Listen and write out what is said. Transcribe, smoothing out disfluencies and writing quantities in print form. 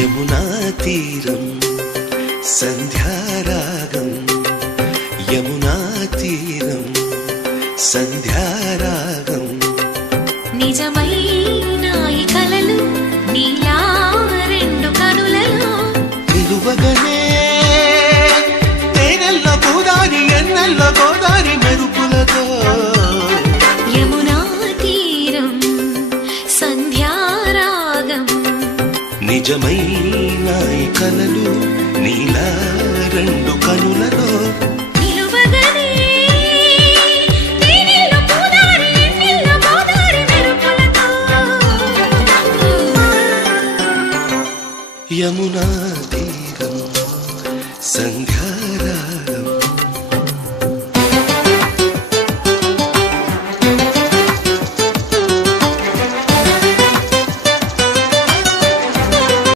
యమునా తీరం సంధ్యారాగం యమునా తీరం సంధ్యారాగం నిజమైన ఈ కలలు నీలా రెండు కనులలో నిలువగనే తేనెల్లో గోదారి ఎన్నెల్లో గోదారి మెరుపులతో యమునా తీరం సంధ్యారాగం నిజమైన ఈ కలలు నీలా రెండు కనులలో యమునా తీరం సంధ్యా